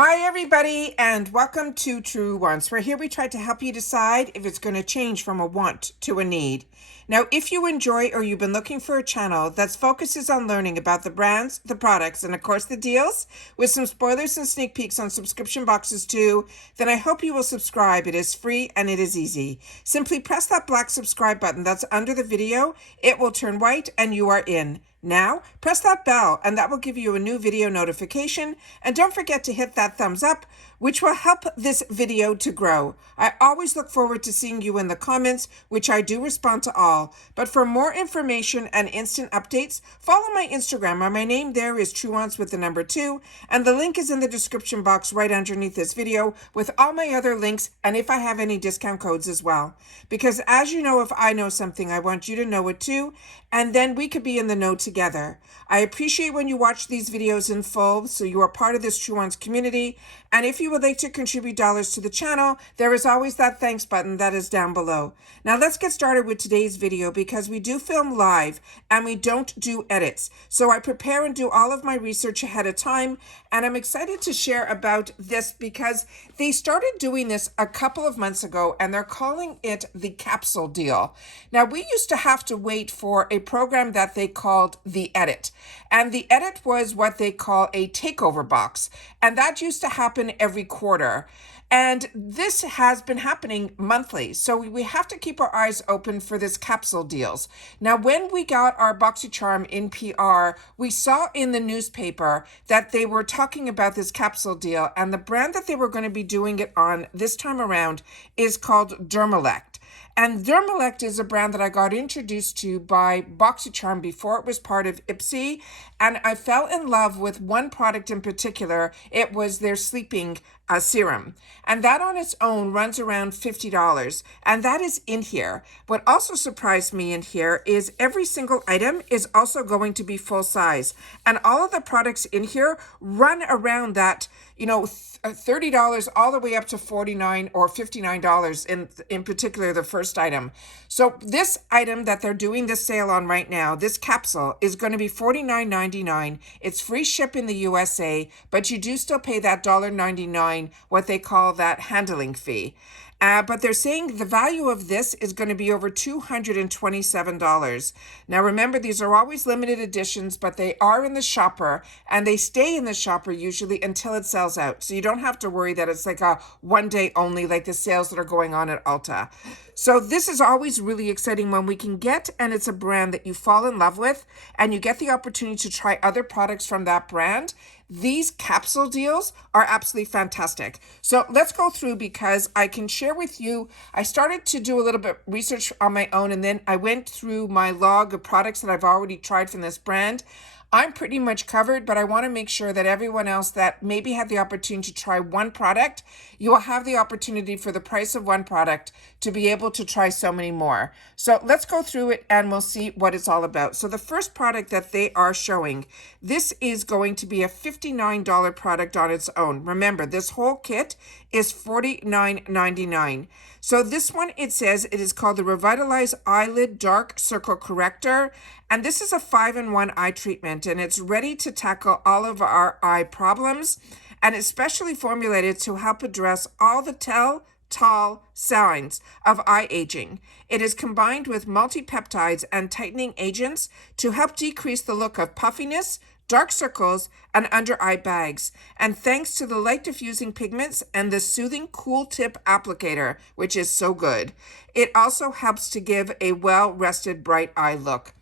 Hi everybody and welcome to Truewants, where here we try to help you decide if it's going to change from a want to a need. Now, if you enjoy or you've been looking for a channel that focuses on learning about the brands, the products, and of course the deals, with some spoilers and sneak peeks on subscription boxes too, then I hope you will subscribe. It is free and it is easy. Simply press that black subscribe button that's under the video. It will turn white and you are in. Now, press that bell and that will give you a new video notification. And don't forget to hit that thumbs up, which will help this video to grow. I always look forward to seeing you in the comments, which I do respond to all. But for more information and instant updates, follow my Instagram. My name there is Truewants with the number 2. And the link is in the description box right underneath this video with all my other links and if I have any discount codes as well. Because as you know, if I know something, I want you to know it too. And then we could be in the know together. I appreciate when you watch these videos in full, so you are part of this Truewants community. And if you would like to contribute dollars to the channel, there is always that thanks button that is down below. Now let's get started with today's video because we do film live and we don't do edits. So I prepare and do all of my research ahead of time. And I'm excited to share about this because they started doing this a couple of months ago and they're calling it the Capsule deal. Now we used to have to wait for a program that they called the Edit. And the Edit was what they call a takeover box. And that used to happen every quarter. And this has been happening monthly. So we have to keep our eyes open for this Capsule deals. Now, when we got our BoxyCharm in PR, we saw in the newspaper that they were talking about this Capsule deal. And the brand that they were going to be doing it on this time around is called Dermalect. And Dermalect is a brand that I got introduced to by BoxyCharm before it was part of IPSY. And I fell in love with one product in particular. It was their sleeping serum. And that on its own runs around $50. And that is in here. What also surprised me in here is every single item is also going to be full size. And all of the products in here run around that, $30 all the way up to $49 or $59 in particular, the first item. So this item that they're doing this sale on right now, this capsule, is going to be $49.99. It's free ship in the USA, but you do still pay that $1.99, what they call that handling fee. But they're saying the value of this is going to be over $227. Now, remember, these are always limited editions, but they are in the shopper, and they stay in the shopper usually until it sells out. So you don't have to worry that it's like a one day only, like the sales that are going on at Ulta. So this is always really exciting when we can get, and it's a brand that you fall in love with, and you get the opportunity to try other products from that brand. These capsule deals are absolutely fantastic. So let's go through because I can share with you. I started to do a little bit research on my own, and then I went through my log of products that I've already tried from this brand. I'm pretty much covered, but I want to make sure that everyone else that maybe had the opportunity to try one product, you will have the opportunity for the price of one product to be able to try so many more. So let's go through it and we'll see what it's all about. So the first product that they are showing, this is going to be a $59 product on its own. Remember, this whole kit is $49.99. So this one, it says it is called the Revitalize Eyelid Dark Circle Corrector. And this is a 5-in-1 eye treatment, and it's ready to tackle all of our eye problems. And it's specially formulated to help address all the telltale signs of eye aging. It is combined with multi-peptides and tightening agents to help decrease the look of puffiness, dark circles, and under eye bags. And thanks to the light diffusing pigments and the soothing cool tip applicator, which is so good, it also helps to give a well-rested bright eye look.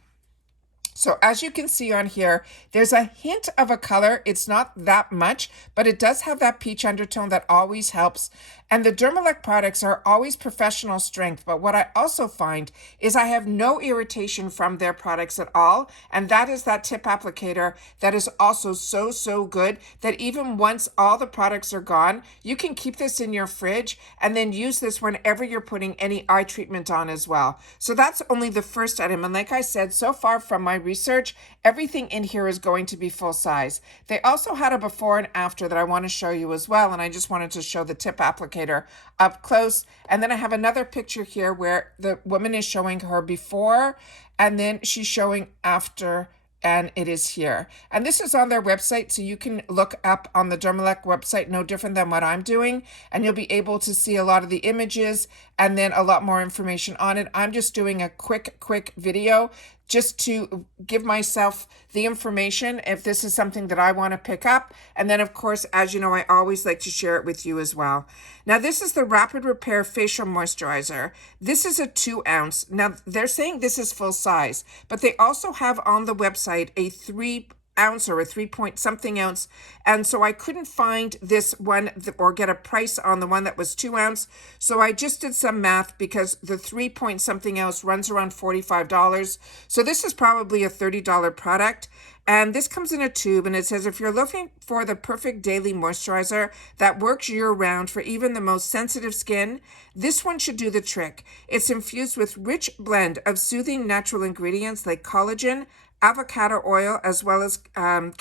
So as you can see on here, there's a hint of a color. It's not that much, but it does have that peach undertone that always helps. And the Dermalect products are always professional strength. But what I also find is I have no irritation from their products at all. And that is that tip applicator that is also so good that even once all the products are gone, you can keep this in your fridge and then use this whenever you're putting any eye treatment on as well. So that's only the first item. And like I said, so far from my research, everything in here is going to be full size. They also had a before and after that I want to show you as well. And I just wanted to show the tip applicator up close. And then I have another picture here where the woman is showing her before and then she's showing after and it is here. And this is on their website, so you can look up on the Dermalect website, no different than what I'm doing, and you'll be able to see a lot of the images and then a lot more information on it. I'm just doing a quick video just to give myself the information if this is something that I want to pick up. And then, of course, as you know, I always like to share it with you as well. Now, this is the Rapid Repair Facial Moisturizer. This is a 2 ounce. Now, they're saying this is full size, but they also have on the website a 3 ounce or a 3 point something ounce. And so I couldn't find this one or get a price on the one that was 2 ounce. So I just did some math because the 3 point something ounce runs around $45. So this is probably a $30 product. And this comes in a tube, and it says, if you're looking for the perfect daily moisturizer that works year-round for even the most sensitive skin, this one should do the trick. It's infused with rich blend of soothing natural ingredients like collagen, avocado oil, as well as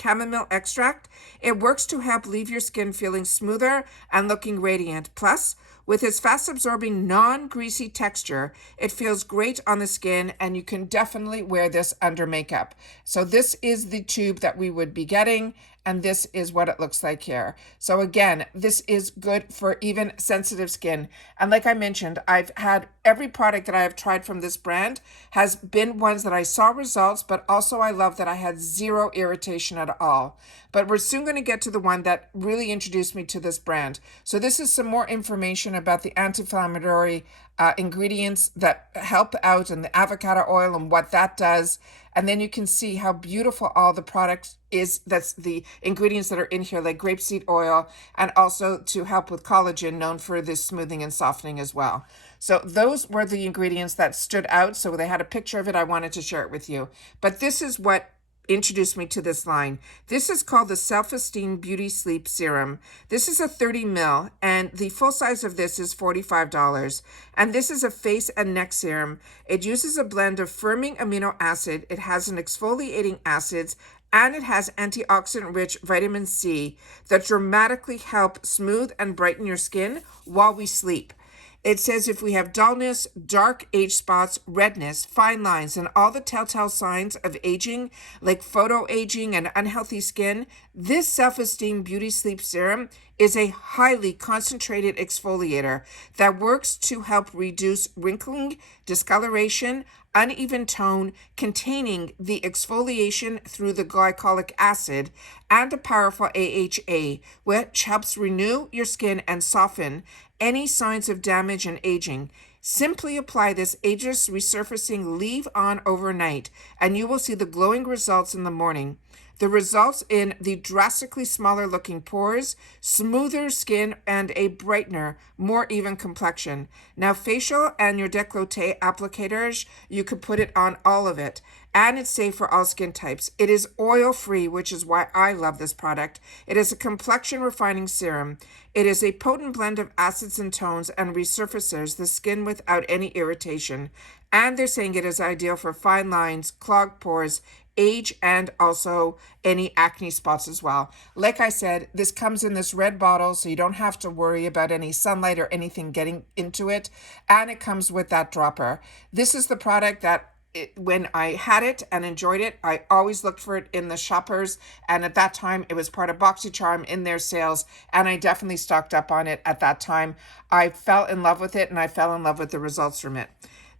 chamomile extract. It works to help leave your skin feeling smoother and looking radiant. Plus, with its fast-absorbing, non-greasy texture, it feels great on the skin, and you can definitely wear this under makeup. So this is the tube that we would be getting, and this is what it looks like here. So again, this is good for even sensitive skin. And like I mentioned, I've had every product that I have tried from this brand has been ones that I saw results, but also I love that I had zero irritation at all. But we're soon going to get to the one that really introduced me to this brand. So this is some more information about the anti-inflammatory ingredients that help out, and the avocado oil and what that does. And then you can see how beautiful all the product is. That's the ingredients that are in here, like grapeseed oil, and also to help with collagen, known for this smoothing and softening as well. So those were the ingredients that stood out. So they had a picture of it. I wanted to share it with you. But this is what introduced me to this line. This is called the Self-esteem Beauty Sleep Serum. This is a 30 ml, and the full size of this is $45. And this is a face and neck serum. It uses a blend of firming amino acid. It has an exfoliating acids, and it has antioxidant-rich vitamin C that dramatically help smooth and brighten your skin while we sleep. It says if we have dullness, dark age spots, redness, fine lines, and all the telltale signs of aging, like photo-aging and unhealthy skin, this Self-Esteem Beauty Sleep Serum is a highly concentrated exfoliator that works to help reduce wrinkling, discoloration, uneven tone, containing the exfoliation through the glycolic acid and a powerful AHA, which helps renew your skin and soften any signs of damage and aging. Simply apply this ageless resurfacing leave on overnight, and you will see the glowing results in the morning. The results in the drastically smaller looking pores, smoother skin, and a brightener, more even complexion. Now, facial and your décolleté applicators, you could put it on all of it. And it's safe for all skin types. It is oil-free, which is why I love this product. It is a complexion refining serum. It is a potent blend of acids and tones and resurfaces the skin without any irritation. And they're saying it is ideal for fine lines, clogged pores, age, and also any acne spots as well. Like I said, this comes in this red bottle, so you don't have to worry about any sunlight or anything getting into it. And it comes with that dropper. This is the product that when I had it and enjoyed it, I always looked for it in the shoppers. And at that time, it was part of BoxyCharm in their sales. And I definitely stocked up on it at that time. I fell in love with it, and I fell in love with the results from it.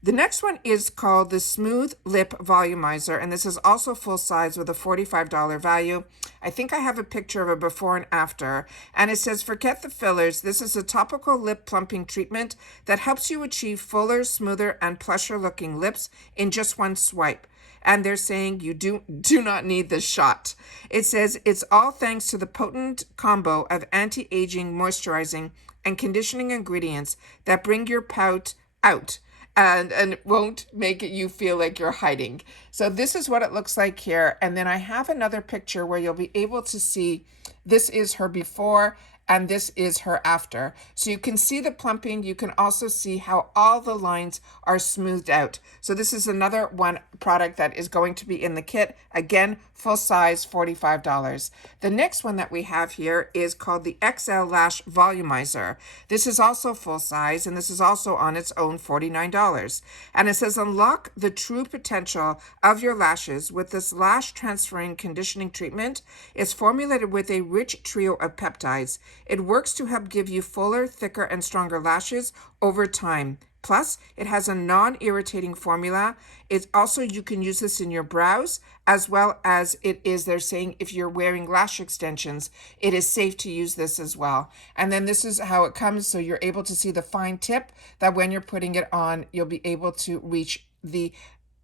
The next one is called the Smooth Lip Volumizer, and this is also full size with a $45 value. I think I have a picture of a before and after, and it says, forget the fillers. This is a topical lip plumping treatment that helps you achieve fuller, smoother, and plusher looking lips in just one swipe. And they're saying you do not need this shot. It says it's all thanks to the potent combo of anti-aging, moisturizing, and conditioning ingredients that bring your pout out. And won't make it you feel like you're hiding. So this is what it looks like here. And then I have another picture where you'll be able to see this is her before and this is her after. So you can see the plumping. You can also see how all the lines are smoothed out. So this is another one product that is going to be in the kit. Again, full size, $45. The next one that we have here is called the XL Lash Volumizer. This is also full size, and this is also on its own $49. And it says, unlock the true potential of your lashes with this lash transferring conditioning treatment. It's formulated with a rich trio of peptides. It works to help give you fuller, thicker, and stronger lashes over time. Plus, it has a non-irritating formula. It's also, you can use this in your brows, as well as it is, they're saying, if you're wearing lash extensions, it is safe to use this as well. And then this is how it comes. So you're able to see the fine tip that when you're putting it on, you'll be able to reach the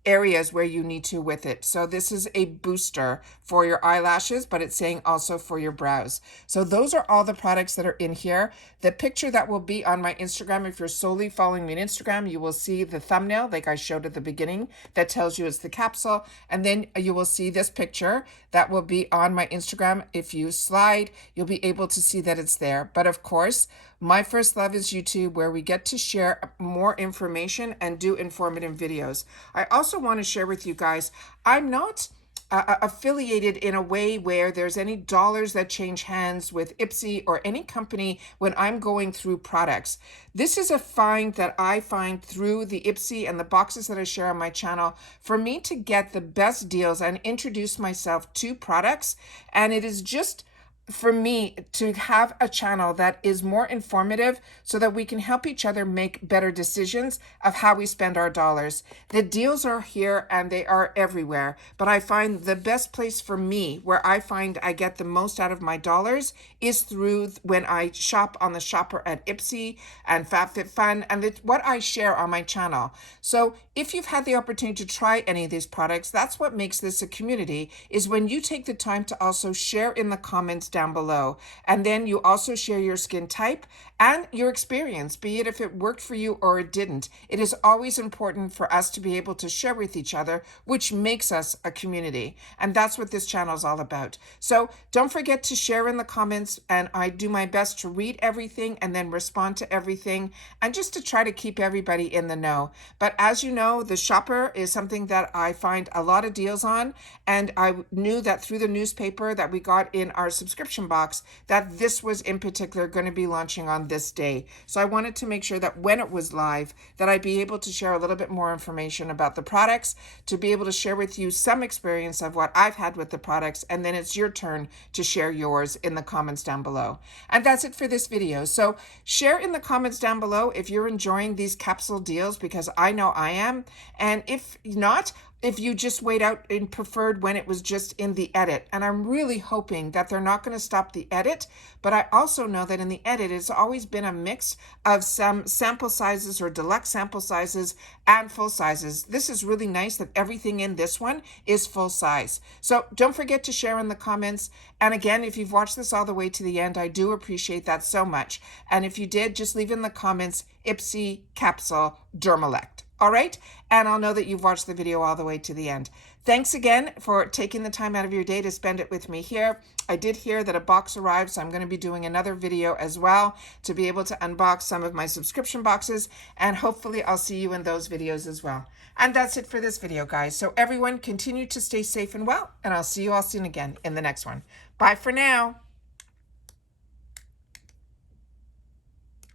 areas where you need to with it. So this is a booster for your eyelashes, but it's saying also for your brows. So those are all the products that are in here. The picture that will be on my Instagram, if you're solely following me on Instagram, you will see the thumbnail like I showed at the beginning that tells you it's the capsule. And then you will see this picture that will be on my Instagram. If you slide, you'll be able to see that it's there. But of course, my first love is YouTube, where we get to share more information and do informative videos. I also want to share with you guys, I'm not affiliated in a way where there's any dollars that change hands with IPSY or any company when I'm going through products. This is a find that I find through the IPSY and the boxes that I share on my channel for me to get the best deals and introduce myself to products. And it is just for me to have a channel that is more informative so that we can help each other make better decisions of how we spend our dollars. The deals are here and they are everywhere, but I find the best place for me, where I find I get the most out of my dollars, is through when I shop on the shopper at IPSY and FabFitFun, and what I share on my channel. So if you've had the opportunity to try any of these products, that's what makes this a community, is when you take the time to also share in the comments down below. And then you also share your skin type and your experience, be it if it worked for you or it didn't. It is always important for us to be able to share with each other, which makes us a community. And that's what this channel is all about. So don't forget to share in the comments, and I do my best to read everything and then respond to everything, and just to try to keep everybody in the know. But as you know, the shopper is something that I find a lot of deals on, and I knew that through the newspaper that we got in our subscription box that this was in particular going to be launching on this day. So I wanted to make sure that when it was live, that I'd be able to share a little bit more information about the products, to be able to share with you some experience of what I've had with the products, and then it's your turn to share yours in the comments down below. And that's it for this video. So share in the comments down below if you're enjoying these capsule deals, because I know I am. And if not, if you just wait out and preferred when it was just in the edit. And I'm really hoping that they're not going to stop the edit, but I also know that in the edit, it's always been a mix of some sample sizes or deluxe sample sizes and full sizes. This is really nice that everything in this one is full size. So don't forget to share in the comments. And again, if you've watched this all the way to the end, I do appreciate that so much. And if you did, just leave in the comments, IPSY Capsule Dermalect. All right, and I'll know that you've watched the video all the way to the end. Thanks again for taking the time out of your day to spend it with me here. I did hear that a box arrived, so I'm going to be doing another video as well to be able to unbox some of my subscription boxes, and hopefully I'll see you in those videos as well. And that's it for this video, guys. So everyone, continue to stay safe and well, and I'll see you all soon again in the next one. Bye for now.